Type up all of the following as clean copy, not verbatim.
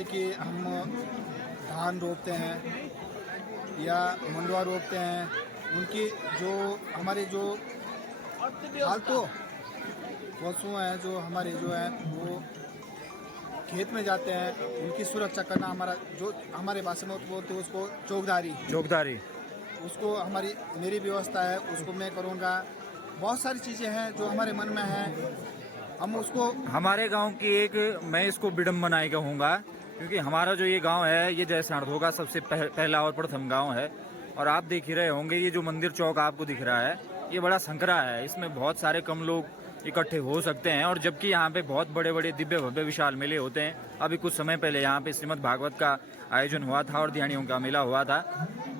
जैसे कि हम धान रोपते हैं या मंडुआ रोपते हैं, उनकी जो हमारे जो फालतू पशु हैं जो हमारे जो हैं वो खेत में जाते हैं, उनकी सुरक्षा करना हमारा जो हमारे भाषा में बोलते हैं उसको चौकीदारी, उसको मेरी व्यवस्था है, उसको मैं करूँगा। बहुत सारी चीज़ें हैं जो हमारे मन में हैं, हम उसको हमारे गांव की एक मैं इसको विडम्बना कहूँगा, क्योंकि हमारा जो ये गांव है ये जयसाणधो का सबसे पहला और प्रथम गांव है। और आप देख ही रहे होंगे ये जो मंदिर चौक आपको दिख रहा है ये बड़ा संकरा है, इसमें बहुत सारे कम लोग इकट्ठे हो सकते हैं। और जबकि यहाँ पे बहुत बड़े बड़े दिव्य भव्य विशाल मेले होते हैं। अभी कुछ समय पहले यहाँ पे श्रीमद् भागवत का आयोजन हुआ था और ध्यानियों का मेला हुआ था।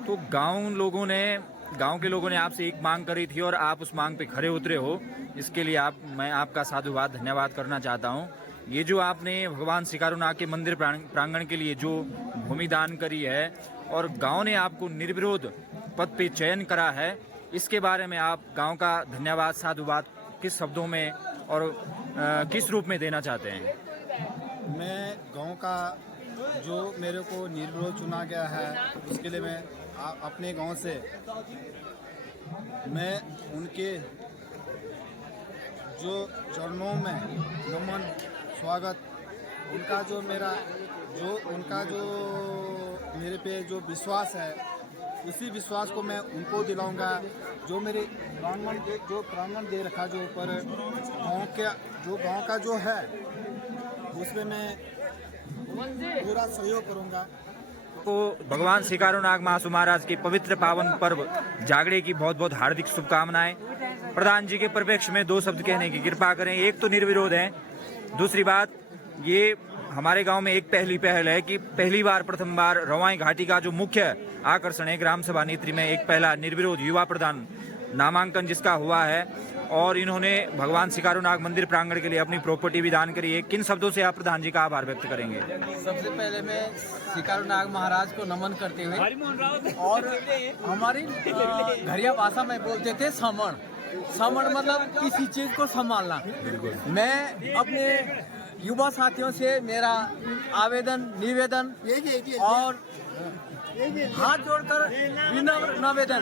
तो गांव के लोगों ने आपसे एक मांग करी थी और आप उस मांग पे खरे उतरे हो, इसके लिए मैं आपका साधुवाद धन्यवाद करना चाहता हूँ। ये जो आपने भगवान सिकारुनाग के मंदिर प्रांगण के लिए जो भूमि दान करी है और गांव ने आपको निर्विरोध पद पे चयन करा है, इसके बारे में आप गांव का धन्यवाद साधुवाद किस शब्दों में और किस रूप में देना चाहते हैं? मैं गांव का जो मेरे को निर्विरोध चुना गया है उसके लिए मैं अपने गांव से मैं उनके जो चरणों में नमन स्वागत, उनका जो मेरे पे जो विश्वास है उसी विश्वास को मैं उनको दिलाऊंगा। जो मेरे प्रांगण दे रखा जो ऊपर गांव का जो है उसमें मैं पूरा सहयोग करूंगा। को भगवान सिकारुनाग महासु महाराज के पवित्र पावन पर्व जागड़े की बहुत बहुत हार्दिक शुभकामनाएं। प्रधान जी के परिप्रेक्ष्य में दो शब्द कहने की कृपा करें। एक तो निर्विरोध है, दूसरी बात ये हमारे गांव में एक पहल है कि प्रथम बार रवाई घाटी का जो मुख्य आकर्षण है ग्राम सभा नेत्री में एक पहला निर्विरोध युवा प्रधान नामांकन जिसका हुआ है और इन्होंने भगवान सिकारुनाग मंदिर प्रांगण के लिए अपनी प्रॉपर्टी भी दान करी है। किन शब्दों से आप प्रधान जी का आभार व्यक्त करेंगे? सबसे पहले मैं सिकारुनाग महाराज को नमन करते हुए, और हमारी घरिया भाषा में बोलते थे समण मतलब किसी चीज को संभालना। मैं अपने युवा साथियों से मेरा निवेदन और हाथ जोड़कर विनम्र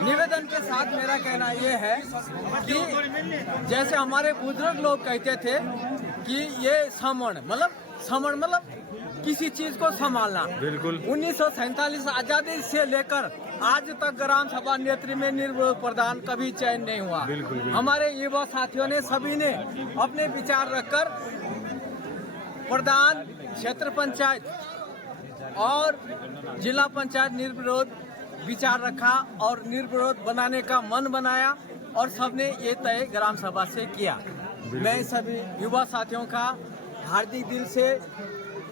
निवेदन के साथ मेरा कहना ये है कि जैसे हमारे बुजुर्ग लोग कहते थे कि ये समण मतलब किसी चीज को संभालना। बिल्कुल 1947 आजादी से लेकर आज तक ग्राम सभा नेत्री में निर्विरोध प्रधान कभी चयन नहीं हुआ। बिल्कुल। हमारे युवा साथियों ने सभी ने अपने विचार रखकर प्रधान, क्षेत्र पंचायत और जिला पंचायत निर्विरोध विचार रखा और निर्विरोध बनाने का मन बनाया और सबने ये तय ग्राम सभा से किया। मैं सभी युवा साथियों का हार्दिक दिल से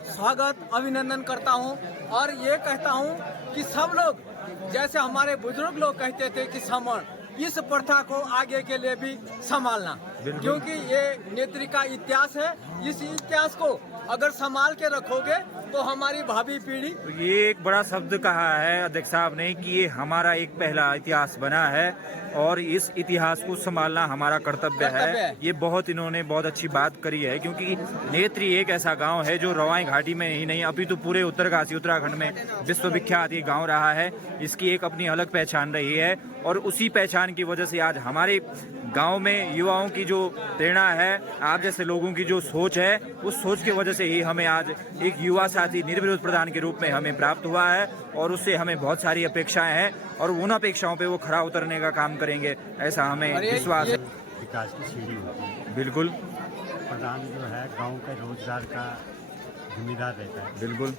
स्वागत अभिनंदन करता हूं और ये कहता हूं कि सब लोग जैसे हमारे बुजुर्ग लोग कहते थे कि समण, इस प्रथा को आगे के लिए भी संभालना, क्योंकि ये नेत्री का इतिहास है। इस इतिहास को अगर संभाल के रखोगे तो हमारी भावी पीढ़ी। ये एक बड़ा शब्द कहा है अध्यक्ष साहब ने कि ये हमारा एक पहला इतिहास बना है और इस इतिहास को संभालना हमारा कर्तव्य है। ये इन्होंने बहुत अच्छी बात करी है, क्योंकि नेत्री एक ऐसा गांव है जो रवाई घाटी में ही नहीं अभी तो पूरे उत्तरकाशी उत्तराखंड में विश्वविख्यात ये गांव रहा है। इसकी एक अपनी अलग पहचान रही है और उसी पहचान की वजह से आज हमारे गांव में युवाओं की जो प्रेरणा है, आप जैसे लोगों की जो सोच है, उस सोच की वजह से ही हमें आज एक युवा साथी निर्विरोध प्रधान के रूप में हमें प्राप्त हुआ है और उससे हमें बहुत सारी अपेक्षाएं हैं और उन अपेक्षाओं पे वो खरा उतरने का काम करेंगे, ऐसा हमें विश्वास है। विकास की सीढ़ी होती है। बिल्कुल। प्रधान जो है गांव के रोजगार का जिम्मेदार रहता है। बिल्कुल।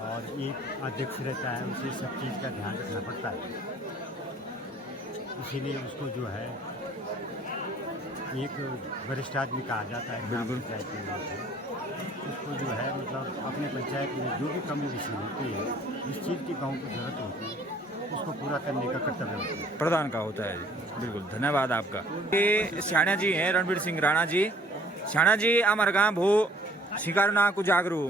और एक अध्यक्ष रहता है, उसे सब चीज़ का ध्यान रखना पड़ता है। इसीलिए उसको जो है एक वरिष्ठ आदमी कहा जाता है ग्राम पंचायत में। उसको जो है मतलब अपने पंचायत में जो भी कमी विषय होती है, इस चीज़ की गांव को जरूरत होती है, उसको पूरा करने का कर्तव्य होता है, प्रधान का होता है। बिल्कुल, धन्यवाद आपका। ये श्याणा जी हैं, रणवीर सिंह राणा जी। श्याणा जी, हमारे गाँव भो सिकारुनाग को जागरू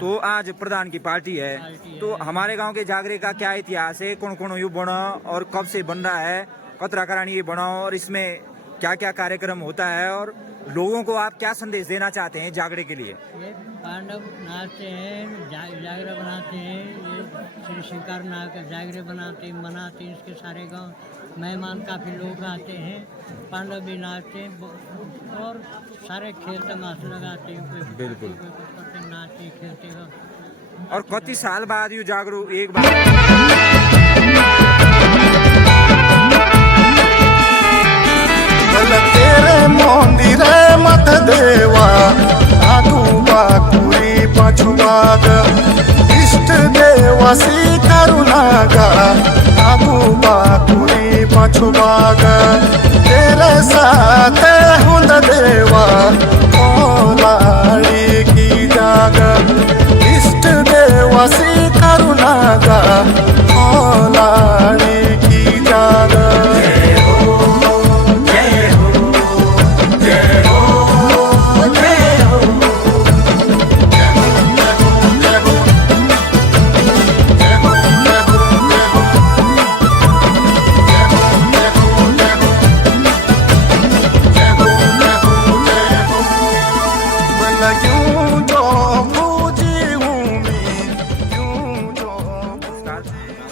तो आज प्रधान की पार्टी है, तो हमारे गांव के जागरे का क्या इतिहास है, कौन कौन यू बना और कब से बन रहा है, कतरा करानी ये बना और इसमें क्या क्या कार्यक्रम होता है और लोगों को आप क्या संदेश देना चाहते हैं जागरे के लिए? ये पांडव नाचते हैं, जागरे बनाते हैं, ये श्री शिकार जागरे बनाते मनाते हैं। इसके सारे गांव मेहमान काफ़ी लोग आते हैं, पांडव भी नाचते हैं और सारे खेल तमाशे लगाते हैं। कोई बिल्कुल। कोई कुछ करते नाचते खेलते हैं। और कति साल बाद यू जागरू एक बार तेरे मंदिर मत देवा आगू बाकुरी पछुआग इष्ट देवा सी करुणागा आगू बाकुरी पछुआग तेरे साथ हुंद देवा कोलाड़ी की जाग इष्ट देवा सी करुणागा कोलाड़ी की जाग।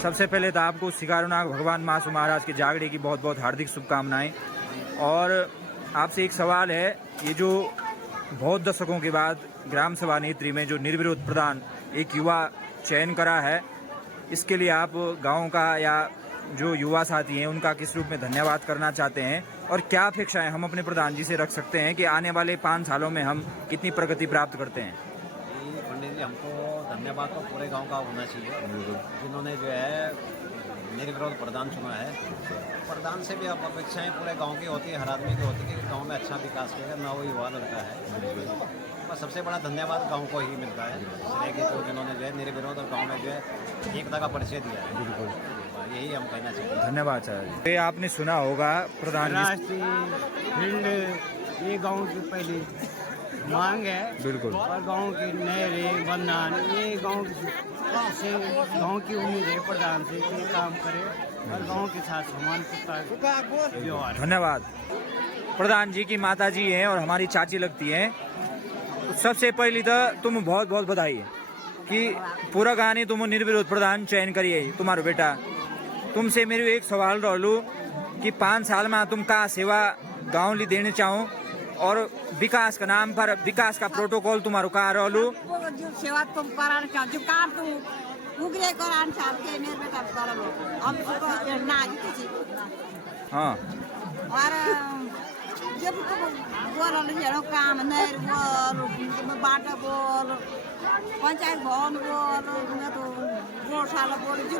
सबसे पहले तो आपको शिकारुनाग भगवान मासू महाराज के जागरे की बहुत बहुत हार्दिक शुभकामनाएं। और आपसे एक सवाल है, ये जो बहुत दशकों के बाद ग्राम सभा नेत्री में जो निर्विरोध प्रधान एक युवा चयन करा है, इसके लिए आप गाँव का या जो युवा साथी हैं उनका किस रूप में धन्यवाद करना चाहते हैं और क्या अपेक्षाएं हम अपने प्रधान जी से रख सकते हैं कि आने वाले 5 सालों में हम कितनी प्रगति प्राप्त करते हैं? पंडित जी, हमको धन्यवाद तो पूरे गांव का होना चाहिए जिन्होंने जो है निर्विरोध प्रधान चुना है। प्रधान से भी अब अपेक्षाएं पूरे गांव की होती है, हर आदमी की होती है कि गांव में अच्छा विकास करेगा, ना वो युवा लड़का है। बस सबसे बड़ा धन्यवाद गांव को ही मिलता है कि तो जिन्होंने जो है निर्विरोध और गांव में जो है एकता का परिचय दिया है। बिल्कुल, यही हम कहना चाहिए। धन्यवाद सर। ये आपने सुना होगा प्रधान राष्ट्रीय फील्ड ये गांव की पहली मांग है। बिल्कुल। और गांव की नहरें बंधान ये गांव से गांव की उम्मीद है प्रधान से कि काम करे और गांव के साथ समान व्यवहार। धन्यवाद। प्रधान जी की माता जी हैं और हमारी चाची लगती हैं। तो सबसे पहले तो तुम बहुत बहुत बधाई है कि पूरा गाने तुम निर्विरोध प्रधान चयन करिए तुम्हारा बेटा। तुमसे मेरे एक सवाल रहलू कि 5 साल में तुम का सेवा गाँव ली देने चाहो और विकास का नाम पर विकास का प्रोटोकॉल तुम्हारो का रहलू? जो सेवा तुम कराना चाहो, जो काम तुम उगरे कराना चाहते मेरे बेटा कर लो, हम उसको ना किसी। हाँ। और जब तुम बोल रहे काम नहीं बोल, बाटा बोल, पंचायत भवन बोल, मैं तो गौशाला बोल, जो